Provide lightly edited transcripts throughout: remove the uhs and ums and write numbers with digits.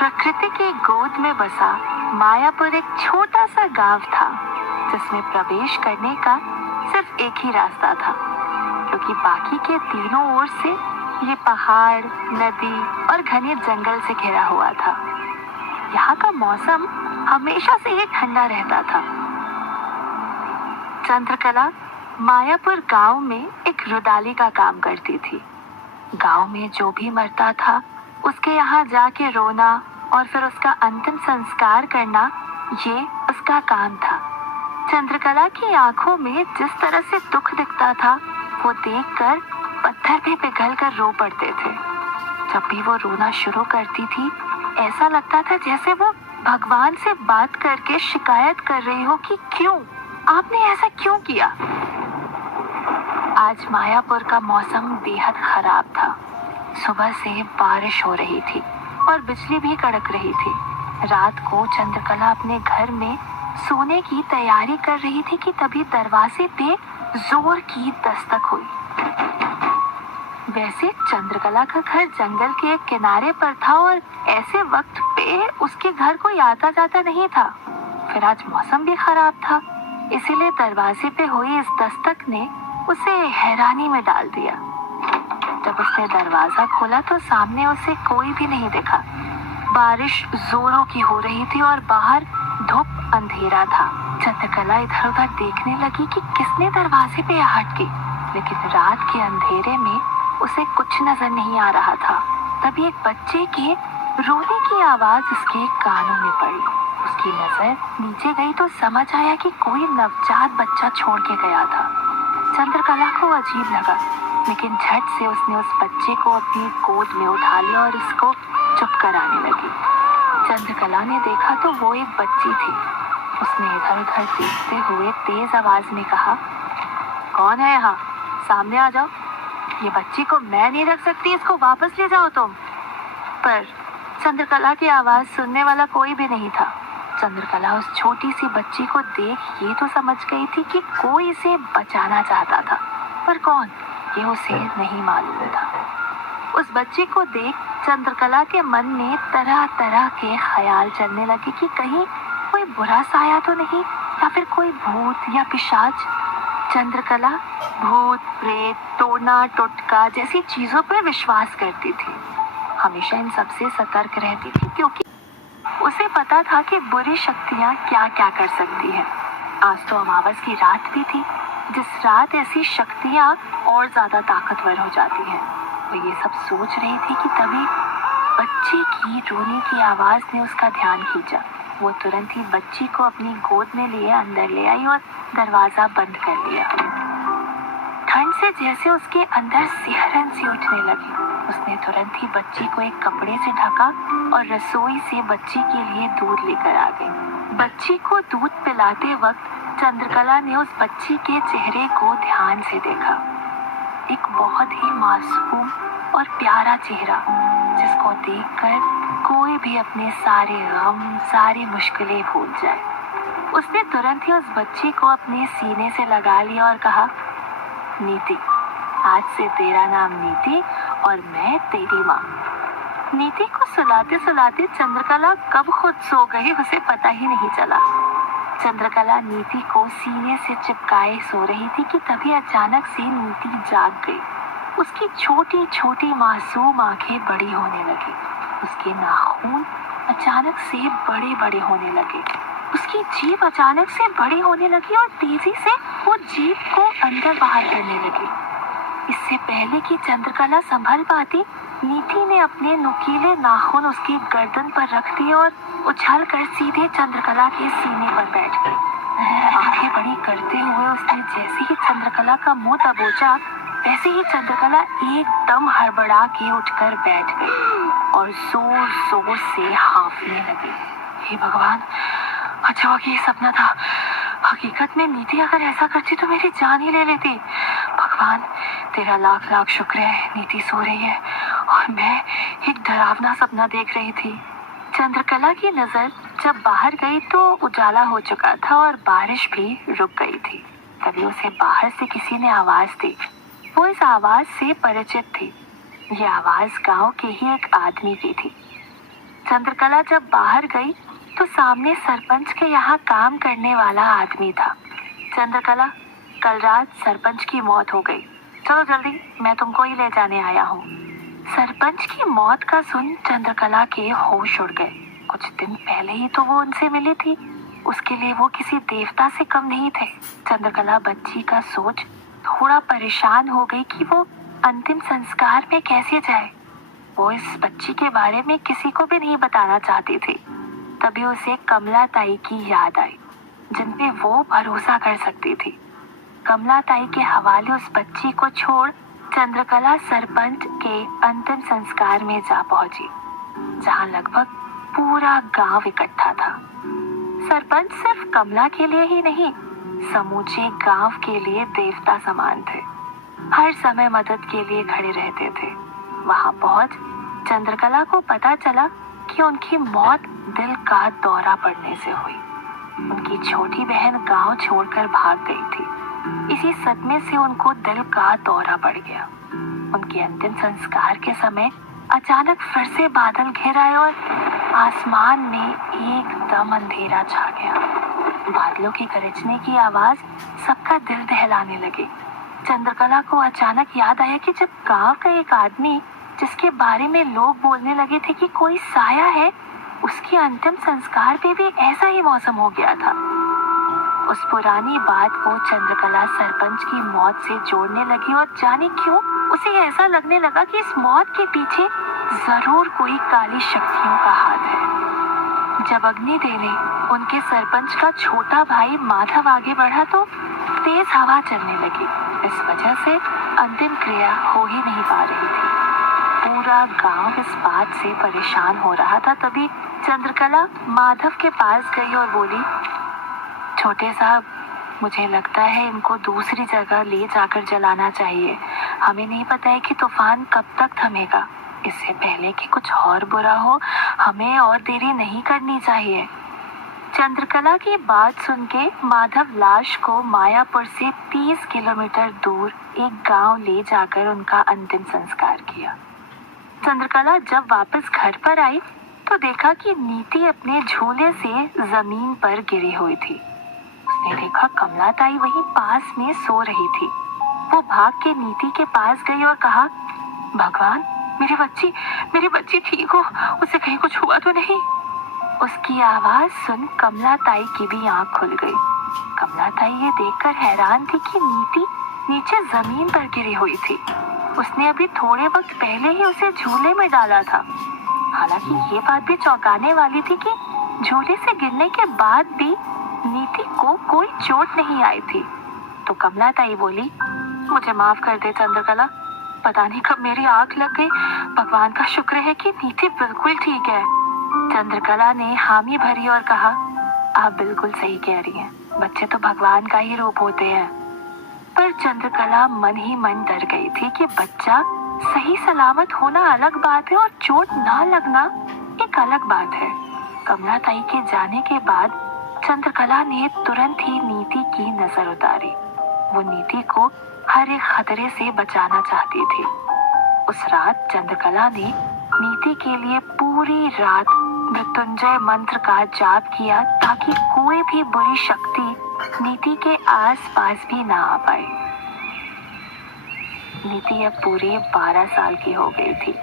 प्रकृति की गोद में बसा मायापुर एक छोटा सा गांव था, जिसमें प्रवेश करने का सिर्फ एक ही रास्ता था, क्योंकि बाकी के तीनों ओर से ये पहाड़, नदी और घने जंगल से घिरा हुआ था। यहाँ का मौसम हमेशा से ही ठंडा रहता था। चंद्रकला मायापुर गांव में एक रुदाली का काम करती थी। गांव में जो भी मरता था, उसके यहाँ जाके रोना और फिर उसका अंतिम संस्कार करना, ये उसका काम था। चंद्रकला की आंखों में जिस तरह से दुख दिखता था, वो देखकर पत्थर भी पिघल कर रो पड़ते थे। जब भी वो रोना शुरू करती थी, ऐसा लगता था जैसे वो भगवान से बात करके शिकायत कर रही हो कि क्यों, आपने ऐसा क्यों किया। आज मायापुर का मौसम बेहद खराब था। सुबह से बारिश हो रही थी और बिजली भी कड़क रही थी। रात को चंद्रकला अपने घर में सोने की तैयारी कर रही थी कि तभी दरवाजे पे जोर की दस्तक हुई। वैसे चंद्रकला का घर जंगल के एक किनारे पर था और ऐसे वक्त पे उसके घर कोई आता जाता नहीं था। फिर आज मौसम भी खराब था, इसीलिए दरवाजे पे हुई इस दस्तक ने उसे हैरानी में डाल दिया। जब उसने दरवाजा खोला तो सामने उसे कोई भी नहीं दिखा। बारिश जोरों की हो रही थी और बाहर धूप अंधेरा था। चंद्रकला इधर उधर देखने लगी कि किसने दरवाजे पे आहट की, लेकिन रात के अंधेरे में उसे कुछ नजर नहीं आ रहा था। तभी एक बच्चे के रोने की आवाज उसके कानों में पड़ी। उसकी नजर नीचे गई तो समझ आया कि कोई नवजात बच्चा छोड़ के गया था। चंद्रकला को अजीब लगा, लेकिन झट से उसने उस बच्चे को अपनी गोद में उठा लिया और उसको चुप कराने लगी। चंद्रकला ने देखा तो वो एक बच्ची थी। उसने इधर उधर देखते हुए तेज आवाज में कहा, कौन है यहाँ? सामने आ जाओ। ये बच्ची को मैं नहीं रख सकती, इसको वापस ले जाओ तुम। पर चंद्रकला की आवाज सुनने वाला कोई भी नहीं था। चंद्रकला उस छोटी सी बच्ची को देख ये तो समझ गई थी कि कोई इसे बचाना चाहता था, पर कौन, ये उसे नहीं मालूम था। उस बच्ची को देख चंद्रकला के मन में तरह तरह के ख्याल चलने लगे कि कहीं कोई बुरा साया तो नहीं, या फिर कोई भूत या पिशाच। चंद्रकला भूत, प्रेत, टोना टोटका जैसी चीजों पर विश्वास करती थी। हमेशा इन सबसे सतर्क रहती थी, क्योंकि उसे पता था कि बुरी शक्तियां क्या क्या कर सकती हैं। आज तो अमावस की रात भी थी, जिस रात ऐसी शक्तियां और ज्यादा ताकतवर हो जाती हैं। वो ये सब सोच रही थी कि तभी बच्ची की रोने की आवाज ने उसका ध्यान खींचा। वो तुरंत ही बच्ची को अपनी गोद में लिए अंदर ले आई और दरवाजा बंद कर लिया। ठंड से जैसे उसके अंदर सिहरन सी उठने लगी। उसने तुरंत ही बच्ची को एक कपड़े से ढका और रसोई से बच्ची के लिए दूध लेकर आ गई। बच्ची को दूध पिलाते वक्त चंद्रकला ने उस बच्ची के चेहरे को ध्यान से देखा। एक बहुत ही मासूम और प्यारा चेहरा, जिसको देखकर कोई भी अपने सारे गम, सारी मुश्किलें भूल जाए। उसने तुरंत ही उस बच्ची को अपने सीने से लगा लिया और कहा, नीति, आज से तेरा नाम नीति और मैं तेरी माँ। नीति को सुलाते सुलाते चंद्रकला कब खुद सो गई उसे पता ही नहीं चला। चंद्रकला नीति को सीने से चिपकाए सो रही थी कि तभी अचानक से नीति जाग गई। उसकी छोटी छोटी मासूम आंखें बड़ी होने लगी। उसके नाखून अचानक से बड़े बड़े होने लगे। उसकी जीभ अचानक से बड़ी होने लगी और तेजी से वो जीभ को अंदर बाहर करने लगी। इससे पहले कि चंद्रकला संभल पाती, नीति ने अपने नुकीले नाखून उसकी गर्दन पर रख दिए और उछल कर सीधे चंद्रकला के सीने पर बैठ गई। आंखें बड़ी करते हुए उसने जैसे ही चंद्रकला का मुंह दबोचा, वैसे ही चंद्रकला एकदम हड़बड़ा के उठकर बैठ गई और जोर जोर से हांफने लगी। हे भगवान, अच्छा ये सपना था। हकीकत में नीति अगर ऐसा करती तो मेरी जान ही ले लेती। भगवान, तेरा लाख लाख शुक्र है, नीति सो रही है और मैं एक डरावना सपना देख रही थी। चंद्रकला की नजर जब बाहर गई तो उजाला हो चुका था और बारिश भी रुक गई थी। तभी उसे बाहर से किसी ने आवाज दी। वो इस आवाज से परिचित थी। ये आवाज गांव के ही एक आदमी की थी। चंद्रकला जब बाहर गई तो सामने सरपंच के यहाँ काम करने वाला आदमी था। चंद्रकला, कल रात सरपंच की मौत हो गई, चलो जल्दी, मैं तुमको ही ले जाने आया हूँ। सरपंच की मौत का सुन चंद्रकला के होश उड़ गए। कुछ दिन पहले ही तो वो उनसे मिली थी, उसके लिए वो किसी देवता से कम नहीं थे। चंद्रकला बच्ची का सोच थोड़ा परेशान हो गई कि वो अंतिम संस्कार में कैसे जाए। वो इस बच्ची के बारे में किसी को भी नहीं बताना चाहती थी। तभी उसे कमला ताई की याद आई, जिन पे वो भरोसा कर सकती थी। कमला ताई के हवाले उस बच्ची को छोड़ चंद्रकला सरपंच के अंतिम संस्कार में जा पहुंची, जहां लगभग पूरा गांव इकट्ठा था। सरपंच सिर्फ कमला के लिए ही नहीं, समूचे गांव के लिए देवता समान थे। हर समय मदद के लिए खड़े रहते थे। वहां पहुंच चंद्रकला को पता चला कि उनकी मौत दिल का दौरा पड़ने से हुई। उनकी छोटी बहन गांव छोड़कर भाग गई थी। इसी सदमे से उनको दिल का दौरा पड़ गया। उनके अंतिम संस्कार के समय अचानक फिर से बादल घिर आए और आसमान में एकदम अंधेरा छा गया। बादलों की गरजने की आवाज सबका दिल दहलाने लगी। चंद्रकला को अचानक याद आया कि जब गांव का एक आदमी, जिसके बारे में लोग बोलने लगे थे कि कोई साया है, उसके अंतिम संस्कार पे भी ऐसा ही मौसम हो गया था। उस पुरानी बात को चंद्रकला सरपंच की मौत से जोड़ने लगी और जाने क्यों उसे ऐसा लगने लगा कि इस मौत के पीछे जरूर कोई काली शक्तियों का हाथ है। जब अग्नि देने उनके सरपंच का छोटा भाई माधव आगे बढ़ा तो तेज हवा चलने लगी। इस वजह से अंतिम क्रिया हो ही नहीं पा रही थी। पूरा गांव इस बात से परेशान हो रहा था। तभी चंद्रकला माधव के पास गई और बोली, छोटे साहब, मुझे लगता है इनको दूसरी जगह ले जाकर जलाना चाहिए। हमें नहीं पता है कि तूफान कब तक थमेगा। इससे पहले कि कुछ और बुरा हो, हमें और देरी नहीं करनी चाहिए। चंद्रकला की बात सुन के माधव लाश को मायापुर से 30 किलोमीटर दूर एक गांव ले जाकर उनका अंतिम संस्कार किया। चंद्रकला जब वापस घर पर आई तो देखा कि नीति अपने झूले से जमीन पर गिरी हुई थी। उसने देखा कमला ताई वहीं पास में सो रही थी। वो भाग के नीति के पास गई और कहा, भगवान, मेरी बच्ची ठीक हो, उसे कहीं कुछ हुआ तो नहीं। उसकी आवाज सुन कमला ताई की भी आंख खुल गई। कमला ताई ये देखकर हैरान थी कि नीति नीचे जमीन पर गिरी हुई थी। उसने अभी थोड़े वक्त पहले ही उसे झूले में डाला था। हालांकि ये बात भी चौंकाने वाली थी कि झूले से गिरने के बाद भी नीति को कोई चोट नहीं आई थी। तो कमला ताई बोली, मुझे माफ कर दे चंद्रकला, पता नहीं कब मेरी आंख लग गई। भगवान का शुक्र है कि नीति बिल्कुल ठीक है। चंद्रकला ने हामी भरी और कहा, आप बिल्कुल सही कह रही हैं, बच्चे तो भगवान का ही रूप होते हैं। पर चंद्रकला मन ही मन डर गई थी कि बच्चा सही सलामत होना अलग बात है और चोट ना लगना एक अलग बात है। कमला ताई के जाने के बाद चंद्रकला ने तुरंत ही नीति की नजर उतारी। वो नीति को हर एक खतरे से बचाना चाहती थी। उस रात चंद्रकला ने नीति के लिए पूरी रात मृत्युंजय मंत्र का जाप किया ताकि कोई भी बुरी शक्ति नीति के आसपास भी ना आ पाए। नीति अब पूरे 12 साल की हो गई थी।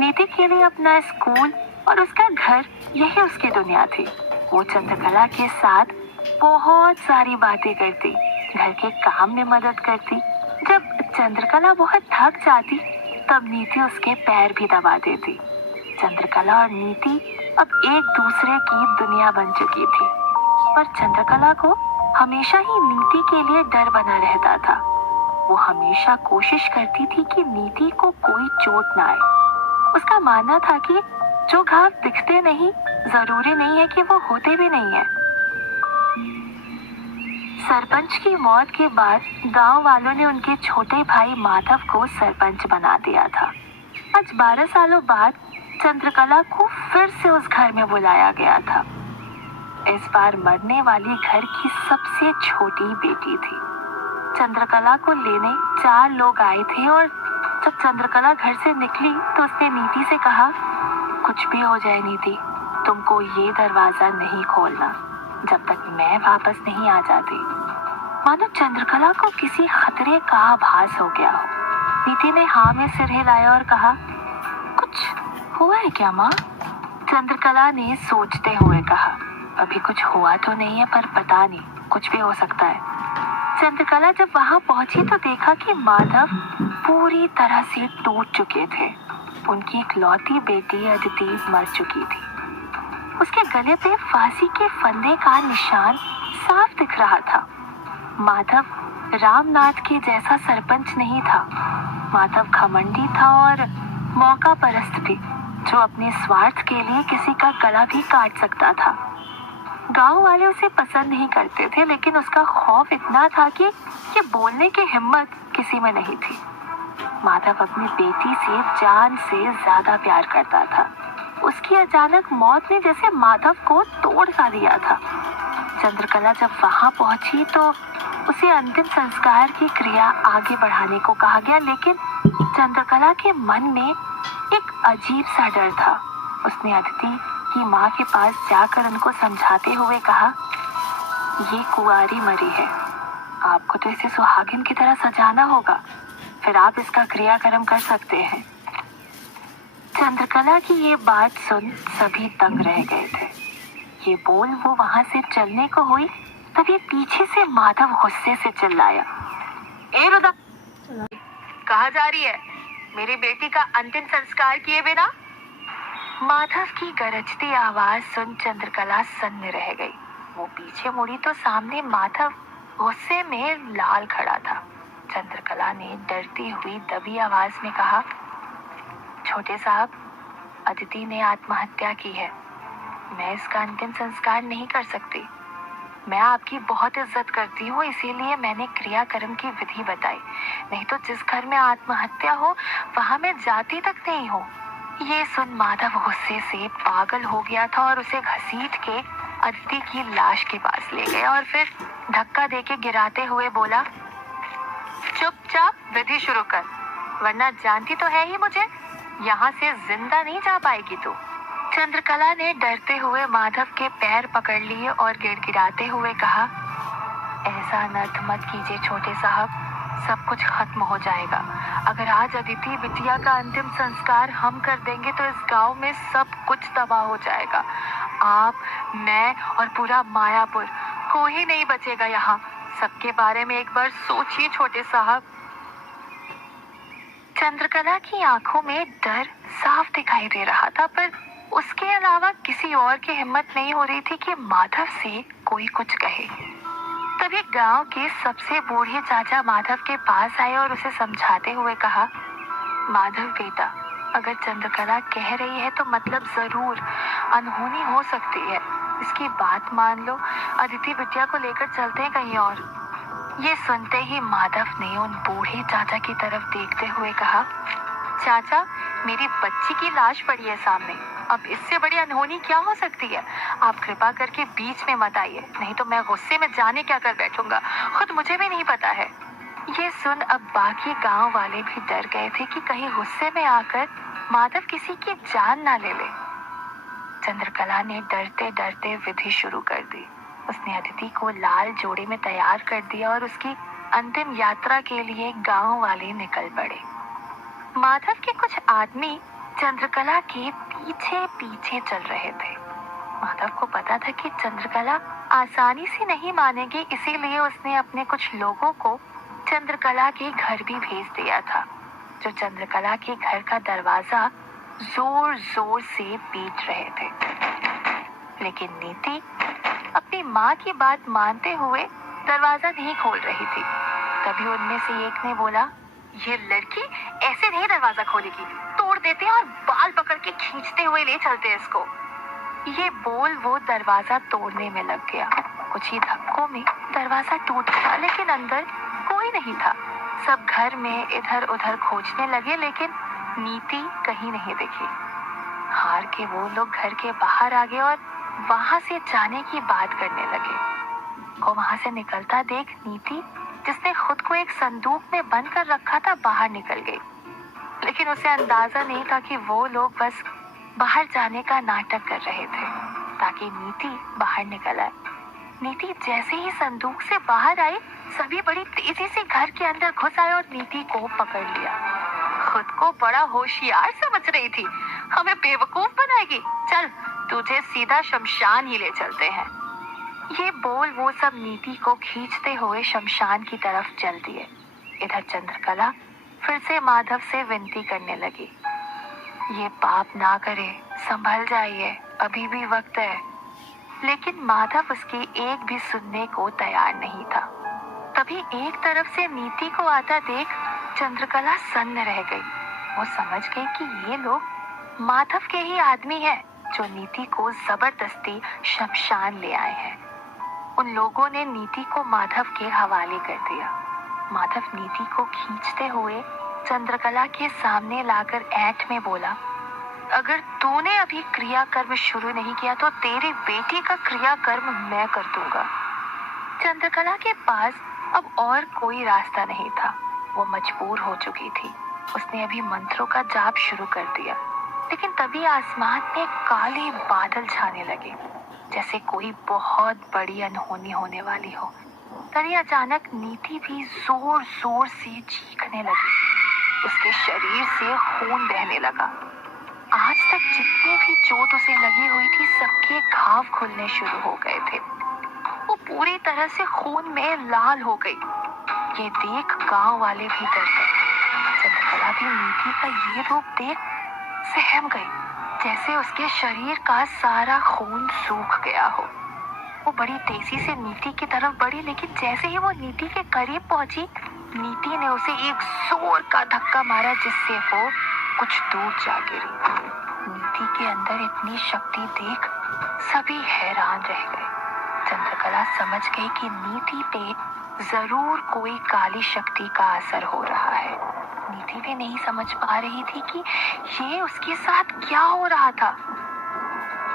नीति के लिए अपना स्कूल और उसका घर यही उसकी दुनिया थी। वो चंद्रकला के साथ बहुत सारी बातें करती, घर के काम में मदद करती। जब चंद्रकला बहुत थक जाती तब नीति उसके पैर भी दबा देती। चंद्रकला और नीति अब एक दूसरे की दुनिया बन चुकी थी। पर चंद्रकला को हमेशा ही नीति के लिए डर बना रहता था। वो हमेशा कोशिश करती थी कि नीति को कोई चोट ना आए। उसका मानना था कि जो घाव दिखते नहीं, जरूरी नहीं है कि वो होते भी नहीं है। सरपंच की मौत के बाद गांव वालों ने उनके छोटे भाई माधव को सरपंच बना दिया था। आज 12 सालों बाद चंद्रकला को फिर से उस घर में बुलाया गया था। इस बार मरने वाली घर की सबसे छोटी बेटी थी। चंद्रकला को लेने 4 लोग आए थे और जब चंद्रकला घर से निकली तो उसने नीति से कहा, कुछ भी हो जाए नीति, तुमको ये दरवाजा नहीं खोलना जब तक मैं वापस नहीं आ जाती। मानो चंद्रकला को किसी खतरे का आभास हो गया हो। नीति ने हाँ में सिर हिलाया और कहा, कुछ हुआ है क्या माँ? चंद्रकला ने सोचते हुए कहा, अभी कुछ हुआ तो नहीं है, पर पता नहीं, कुछ भी हो सकता है। चंद्रकला जब वहां पहुंची तो देखा कि माधव पूरी तरह से टूट चुके थे। उनकी इकलौती बेटी अदिति मर चुकी थी। उसके गले पे फांसी के फंदे का निशान साफ दिख रहा था। माधव रामनाथ के जैसा सरपंच नहीं था। माधव घमंडी था और मौका परस्त भी, जो अपने स्वार्थ के लिए किसी का गला भी काट सकता था। गांव वाले उसे पसंद नहीं करते थे, लेकिन उसका खौफ इतना था कि ये बोलने की हिम्मत किसी में नहीं थी। माधव अपनी बेटी से जान से ज्यादा प्यार करता था। उसकी अचानक मौत ने जैसे माधव को तोड़ सा दिया था। चंद्रकला जब वहां पहुंची तो उसे अंतिम संस्कार की क्रिया आगे बढ़ाने को कहा गया, लेकिन चंद्रकला के मन में एक अजीब सा डर था। उसने अदिति की माँ के पास जाकर उनको समझाते हुए कहा, ये कुंवारी मरी है, आपको तो इसे सुहागिन की तरह सजाना होगा, फिर आप इसका क्रियाक्रम कर सकते हैं। चंद्रकला की ये बात सुन सभी दंग रह गए थे। ये बोल वो वहां से चलने को हुई, तभी पीछे से माधव गुस्से से चिल्लाया, ए रुदा, कहाँ जा रही है? मेरी बेटी का अंतिम संस्कार किए बिना? माधव की गरजती आवाज सुन चंद्रकला सन्न रह गई। वो पीछे मुड़ी तो सामने माधव गुस्से में लाल खड़ा था। चंद्रकला ने डरती हुई दबी आवाज में कहा, छोटे साहब, अदिति ने आत्महत्या की है, मैं इसका अंतिम संस्कार नहीं कर सकती। मैं आपकी बहुत इज्जत करती हूँ, इसीलिए मैंने क्रियाक्रम की विधि बताई, नहीं तो जिस घर में आत्महत्या हो वहां मैं जाती तक नहीं हूँ। ये सुन माधव गुस्से से पागल हो गया था और उसे घसीट के अदिति की लाश के पास ले गया और फिर धक्का देके गिराते हुए बोला, चुपचाप विधि शुरू कर, वरना जानती तो है ही मुझे, यहाँ से जिंदा नहीं जा पाएगी तू। चंद्रकला ने डरते हुए माधव के पैर पकड़ लिए और गिड़गिड़ाते हुए कहा, ऐसा अनर्थ मत कीजिए छोटे साहब, सब कुछ खत्म हो जाएगा। अगर आज अदिति बिटिया का अंतिम संस्कार हम कर देंगे तो इस गांव में सब कुछ तबाह हो जाएगा। आप, मैं और पूरा मायापुर, कोई ही नहीं बचेगा यहाँ। सबके बारे में एक बार सोचिए छोटे साहब। चंद्रकला की आंखों में डर साफ दिखाई दे रहा था, पर उसके अलावा किसी और की हिम्मत नहीं हो रही थी कि माधव से कोई कुछ कहे। तभी गांव के सबसे बूढ़े चाचा माधव के पास आए और उसे समझाते हुए कहा, माधव बेटा, अगर चंद्रकला कह रही है तो मतलब जरूर अनहोनी हो सकती है। इसकी बात मान लो, अदिति बिटिया को लेकर चलते हैं कहीं और। ये सुनते ही माधव ने उन बूढ़े चाचा की तरफ देखते हुए कहा, चाचा, मेरी बच्ची की लाश पड़ी है सामने, अब इससे बड़ी अनहोनी क्या हो सकती है? आप कृपा करके बीच में मत आइए, नहीं तो मैं गुस्से में जाने क्या कर बैठूंगा, खुद मुझे भी नहीं पता है। ये सुन अब बाकी गांव वाले भी डर गए थे कि कहीं गुस्से में आकर माधव किसी की जान ना ले ले। चंद्रकला ने डरते डरते विधि शुरू कर दी। उसने अदिति को लाल जोड़े में तैयार कर दिया और उसकी अंतिम यात्रा के लिए गांव वाले निकल पड़े। माधव के कुछ आदमी चंद्रकला के पीछे पीछे चल रहे थे। माधव को पता था कि चंद्रकला आसानी से नहीं मानेगी, इसीलिए उसने अपने कुछ लोगों को चंद्रकला के घर भी भेज दिया था, जो चंद्रकला के घर का दरवाजा जोर जोर से पीट रहे थे। लेकिन नीति अपनी माँ की बात मानते हुए दरवाजा नहीं खोल रही थी। तभी उनमें से एक ने बोला, ये लड़की ऐसे नहीं दरवाजा खोलेगी, तोड़ देते हैं और बाल पकड़ के खींचते हुए ले चलते हैं इसको। ये बोल वो दरवाजा तोड़ने में लग गया। कुछ ही धक्कों में दरवाजा टूट गया, लेकिन अंदर कोई नहीं था। सब घर में इधर उधर खोजने लगे, लेकिन नीति कहीं नहीं दिखी। हार के वो लोग घर के बाहर आ गए और वहां से जाने की बात करने लगे। को वहां से निकलता देख नीति जिसने खुद को एक संदूक में बंद कर रखा था, बाहर निकल गई। लेकिन उसे अंदाजा नहीं था कि वो लोग बस बाहर जाने का नाटक कर रहे थे ताकि नीति बाहर निकल आए। नीति जैसे ही संदूक से बाहर आई, सभी बड़ी तेजी से घर के अंदर घुस आए और नीति को पकड़ लिया। खुद को बड़ा होशियार समझ रही थी, हमें बेवकूफ बनाएगी, चल तुझे सीधा शमशान ही ले चलते हैं। ये बोल वो सब नीति को खींचते हुए शमशान की तरफ चल दिए। इधर चंद्रकला फिर से माधव से विनती करने लगी, ये पाप ना करे, संभल जाइए, अभी भी वक्त है। लेकिन माधव उसकी एक भी सुनने को तैयार नहीं था। तभी एक तरफ से नीति को आता देख चंद्रकला सन्न रह गई। वो समझ गई कि ये लोग माधव के ही आदमी हैं जो नीति को जबरदस्ती शमशान ले आए हैं। उन लोगों ने नीति को माधव के हवाले कर दिया। माधव नीति को खींचते हुए चंद्रकला के सामने लाकर ऐंठ में बोला, अगर तूने अभी क्रियाकर्म शुरू नहीं किया तो तेरी बेटी का क्रियाकर्म मैं कर दूंगा। चंद्रकला के पास अब और कोई रास्ता नहीं था, वो मजबूर हो चुकी थी। उसने अभी मंत्रों का जाप शुरू कर दिया, लेकिन तभी आसमान में काले बादल छाने लगे, जैसे कोई बहुत बड़ी अनहोनी होने वाली हो। तभी अचानक नीति भी जोर जोर से चीखने लगी। उसके शरीर से खून बहने लगा। आज तक जितनी भी चोट उसे लगी हुई थी, सबके घाव खुलने शुरू हो गए थे। वो पूरी तरह से खून में लाल हो गई। ये देख गांव वाले भी डर गए। चंद्रकला भी नीति का ये रूप देख सहम गई, जैसे उसके शरीर का सारा खून सूख गया हो। वो बड़ी तेजी से नीति की तरफ बढ़ी, लेकिन जैसे ही वो नीति के करीब पहुंची, नीति ने उसे एक जोर का धक्का मारा, जिससे वो कुछ दूर जा गिरी। नीति के अंदर इतनी शक्ति देख सभी हैरान रह गए। चंद्रकला समझ गई कि नीति पे जरूर कोई काली शक्ति का असर हो रहा है। नीति भी नहीं समझ पा रही थी कि ये उसके साथ क्या हो रहा था।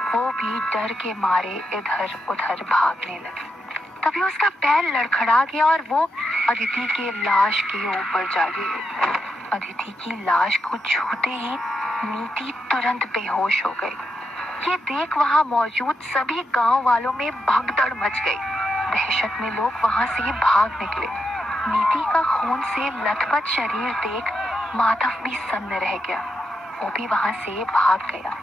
वो भी डर के मारे इधर उधर भागने लगी। तभी उसका पैर लड़खड़ा गया और वो अदिति के लाश के ऊपर जा गिरी। अदिति की लाश को छूते ही नीति तुरंत बेहोश हो गई। ये देख वहां मौजूद सभी गांव वालों में भगदड़ मच गई। दहशत में लोग वहां से भाग निकले। नीति का खून से लथपथ शरीर देख माधव भी सन्न रह गया। वो भी वहां से भाग गया।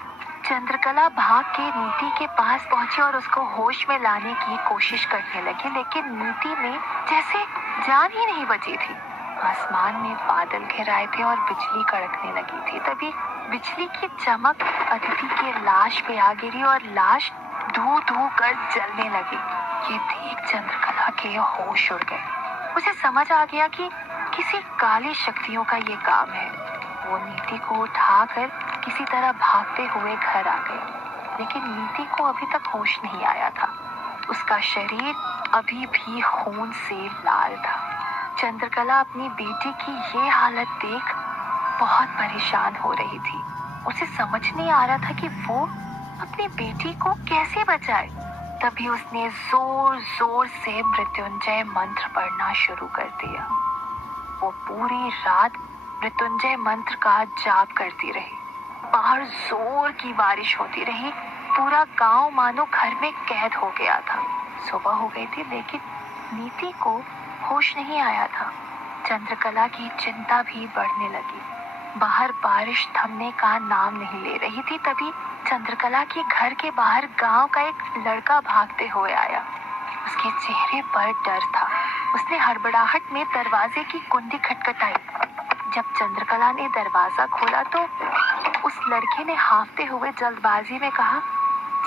चंद्रकला भाग के नीति के पास पहुंची और उसको होश में लाने की कोशिश करने लगी, लेकिन नीति में जैसे जान ही नहीं बची थी। आसमान में बादल घिराए थे और बिजली कड़कने लगी थी। तभी बिजली की चमक अदिति के लाश पे आ गिरी और लाश धू धू कर जलने लगी। ये देख चंद्रकला के होश उड़ गए। उसे समझ आ गया कि किसी काली शक्तियों का ये काम है। वो नीति को उठाकर किसी तरह भागते हुए घर आ गए, लेकिन नीति को अभी तक होश नहीं आया था। उसका शरीर अभी भी खून से लाल था। चंद्रकला अपनी बेटी की ये हालत देख बहुत परेशान हो रही थी। उसे समझ नहीं आ रहा था कि वो अपनी बेटी को कैसे बचाए। तभी उसने जोर जोर से मृत्युंजय मंत्र पढ़ना शुरू कर दिया। वो पूरी रात मृत्युंजय मंत्र का जाप करती रही। बाहर जोर की बारिश होती रही। पूरा गांव मानो घर में कैद हो गया था। सुबह हो गई थी, लेकिन नीति को होश नहीं आया था। चंद्रकला की चिंता भी बढ़ने लगी। बाहर बारिश थमने का नाम नहीं ले रही थी। तभी चंद्रकला के घर के बाहर गांव का एक लड़का भागते हुए आया। उसके चेहरे पर डर था। उसने हड़बड़ाहट में दरवाजे की कुंडी खटखटाई। जब चंद्रकला ने दरवाजा खोला तो उस लड़के ने हाँफते हुए जल्दबाजी में कहा,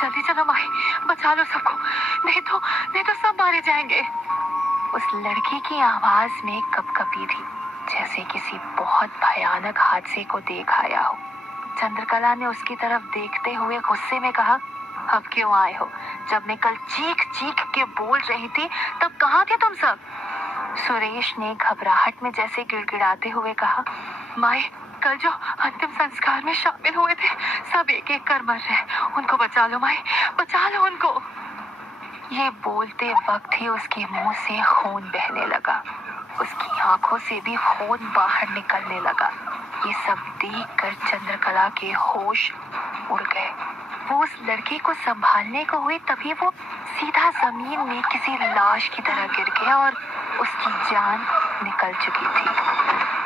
जल्दी चलो माही, बचा लो सबको, नहीं तो सब मारे जाएंगे। उस लड़के की आवाज में कपकपी थी, जैसे किसी बहुत भयानक हादसे को देख आया हो। चंद्रकला ने उसकी तरफ देखते हुए गुस्से में कहा, अब क्यों आए हो? जब मैं कल चीख चीख के बोल रही थी तब कहाँ थे तुम सब? सुरेश ने घबराहट में जैसे गिड़गिड़ाते हुए कहा, माई, कल जो अंतिम संस्कार में शामिल हुए थे सब एक एक कर मर रहे, उनको बचा लो माई, बचा लो उनको। ये बोलते वक्त ही उसके मुंह से खून बहने लगा। उसकी आंखों से भी खून बाहर निकलने लगा। ये सब देखकर चंद्रकला के होश उड़ गए। वो उस लड़के को संभालने को हुई, तभी वो सीधा जमीन में किसी लाश की तरह गिर गया और उसकी जान निकल चुकी थी।